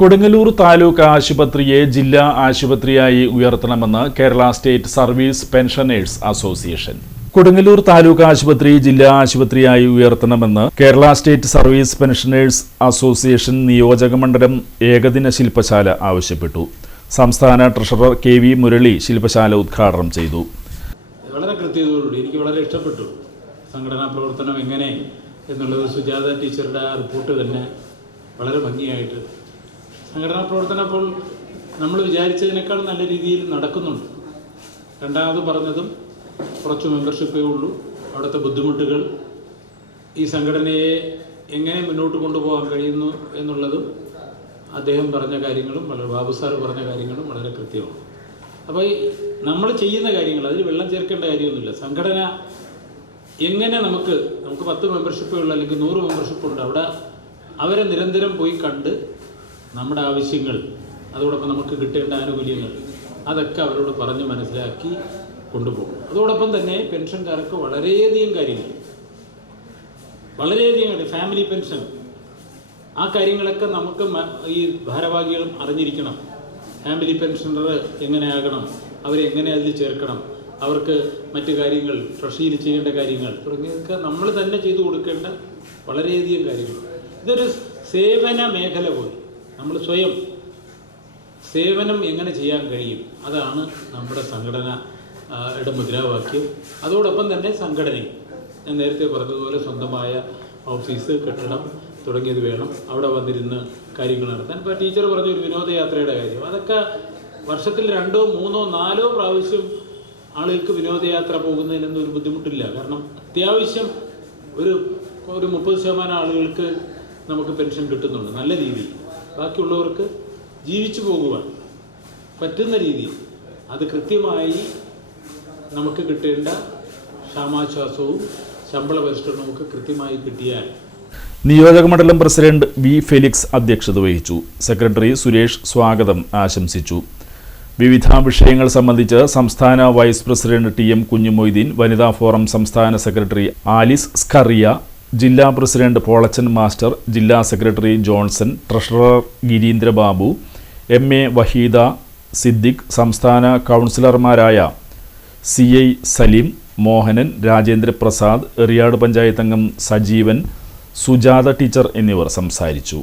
കൊടുങ്ങല്ലൂർ താലൂക്ക് ആശുപത്രിയെ ജില്ലാ ആശുപത്രിയായി ഉയർത്തണമെന്ന് Kerala state service pensioners association. Kodungallur taluk ആശുപത്രി ജില്ലാ ആശുപത്രിയായി ഉയർത്തണമെന്ന് Kerala state service pensioners association നിയോജകമണ്ഡലം ഏകദിന ശില്പശാല ആവശ്യപ്പെട്ടു. സംസ്ഥാന ട്രഷറർ കെ വി മുരളി ശില്പശാല ഉദ്ഘാടനം ചെയ്തു. വളരെ കൃത്യതയോടുകൂടി എനിക്ക് വളരെ ഇഷ്ടപ്പെട്ടു സംഘടനാ പ്രവർത്തനം എങ്ങനെ എന്നുള്ളത്. സുജാത ടീച്ചറുടെ ആ റിപ്പോർട്ട് തന്നെ വളരെ ഭംഗിയായിട്ട് സംഘടനാ പ്രവർത്തനം അപ്പോൾ നമ്മൾ വിചാരിച്ചതിനേക്കാൾ നല്ല രീതിയിൽ നടക്കുന്നുണ്ട്. രണ്ടാമത് പറഞ്ഞതും കുറച്ച് മെമ്പർഷിപ്പേ ഉള്ളൂ. അവിടുത്തെ ബുദ്ധിമുട്ടുകൾ, ഈ സംഘടനയെ എങ്ങനെ മുന്നോട്ട് കൊണ്ടുപോകാൻ കഴിയുന്നു എന്നുള്ളതും അദ്ദേഹം പറഞ്ഞ കാര്യങ്ങളും ബാബു സാറ് പറഞ്ഞ കാര്യങ്ങളും വളരെ കൃത്യമാണ്. അപ്പോൾ നമ്മൾ ചെയ്യുന്ന കാര്യങ്ങൾ അതിൽ വെള്ളം ചേർക്കേണ്ട കാര്യമൊന്നുമില്ല. സംഘടന എങ്ങനെ നമുക്ക് 10 മെമ്പർഷിപ്പേ ഉള്ളൂ, അല്ലെങ്കിൽ 100 മെമ്പർഷിപ്പ് ഉണ്ട്, അവിടെ അവരെ നിരന്തരം പോയി കണ്ട് നമ്മുടെ ആവശ്യങ്ങൾ, അതോടൊപ്പം നമുക്ക് കിട്ടേണ്ട ആനുകൂല്യങ്ങൾ, അതൊക്കെ അവരോട് പറഞ്ഞ് മനസ്സിലാക്കി കൊണ്ടുപോകും. അതോടൊപ്പം തന്നെ പെൻഷൻകാർക്ക് വളരെയധികം കാര്യങ്ങൾ, ഫാമിലി പെൻഷൻ, ആ കാര്യങ്ങളൊക്കെ നമുക്ക് ഈ ഭാരവാഹികളും അറിഞ്ഞിരിക്കണം. ഫാമിലി പെൻഷനർ എങ്ങനെയാകണം, അവരെ എങ്ങനെ അതിൽ ചേർക്കണം, അവർക്ക് മറ്റു കാര്യങ്ങൾ, ട്രഷറിയിൽ ചെയ്യേണ്ട കാര്യങ്ങൾ തുടങ്ങിയൊക്കെ നമ്മൾ തന്നെ ചെയ്തു കൊടുക്കേണ്ട വളരെയധികം കാര്യങ്ങൾ. ഇതൊരു സേവന മേഖല പോലെ നമ്മൾ സ്വയം സേവനം എങ്ങനെ ചെയ്യാൻ കഴിയും, അതാണ് നമ്മുടെ സംഘടനയുടെ മുദ്രാവാക്യം. അതോടൊപ്പം തന്നെ സംഘടനയും ഞാൻ നേരത്തെ പറഞ്ഞതുപോലെ സ്വന്തമായ ഓഫീസ്, കെട്ടിടം തുടങ്ങിയത് വേണം. അവിടെ വന്നിരുന്ന് കാര്യങ്ങൾ നടത്താൻ. ഇപ്പോൾ ടീച്ചർ പറഞ്ഞ ഒരു വിനോദയാത്രയുടെ കാര്യം, അതൊക്കെ വർഷത്തിൽ 2, 3, 4 പ്രാവശ്യം ആളുകൾക്ക് വിനോദയാത്ര പോകുന്നതിനൊന്നും ഒരു ബുദ്ധിമുട്ടില്ല. കാരണം അത്യാവശ്യം ഒരു 30% ആളുകൾക്ക് നമുക്ക് പെൻഷൻ കിട്ടുന്നുണ്ട് നല്ല രീതിയിൽ. ബാക്കിയുള്ളവർക്ക് ജീവിച്ചു പോകുവാൻ പറ്റുന്ന രീതിയിൽ അത് കൃത്യമായി നമുക്ക് കിട്ടേണ്ട ക്ഷാമാശ്വാസവും ശമ്പള പരിഷ്കരണവും ഒക്കെ കൃത്യമായി കിട്ടിയാൽ. നിയോജകമണ്ഡലം പ്രസിഡന്റ് വി ഫെലിക്സ് അധ്യക്ഷത വഹിച്ചു. സെക്രട്ടറി സുരേഷ് സ്വാഗതം ആശംസിച്ചു. വിവിധ വിഷയങ്ങൾ സംബന്ധിച്ച് സംസ്ഥാന വൈസ് പ്രസിഡന്റ് ടി.എം. കുഞ്ഞുമൊയ്തീൻ, വനിതാ ഫോറം സംസ്ഥാന സെക്രട്ടറി ആലിസ് സ്കറിയ, ജില്ലാ പ്രസിഡന്റ് പോളച്ചൻ മാസ്റ്റർ, ജില്ലാ secretary Johnson, treasurer Girindrababu, M A. Waheeda, Siddique, സംസ്ഥാന കൗൺസിലർമാരായ CI സലീം, മോഹനൻ, രാജേന്ദ്രപ്രസാദ്, എറിയാട് പഞ്ചായത്ത് അംഗം സജീവൻ, സുജാത ടീച്ചർ എന്നിവർ സംസാരിച്ചു.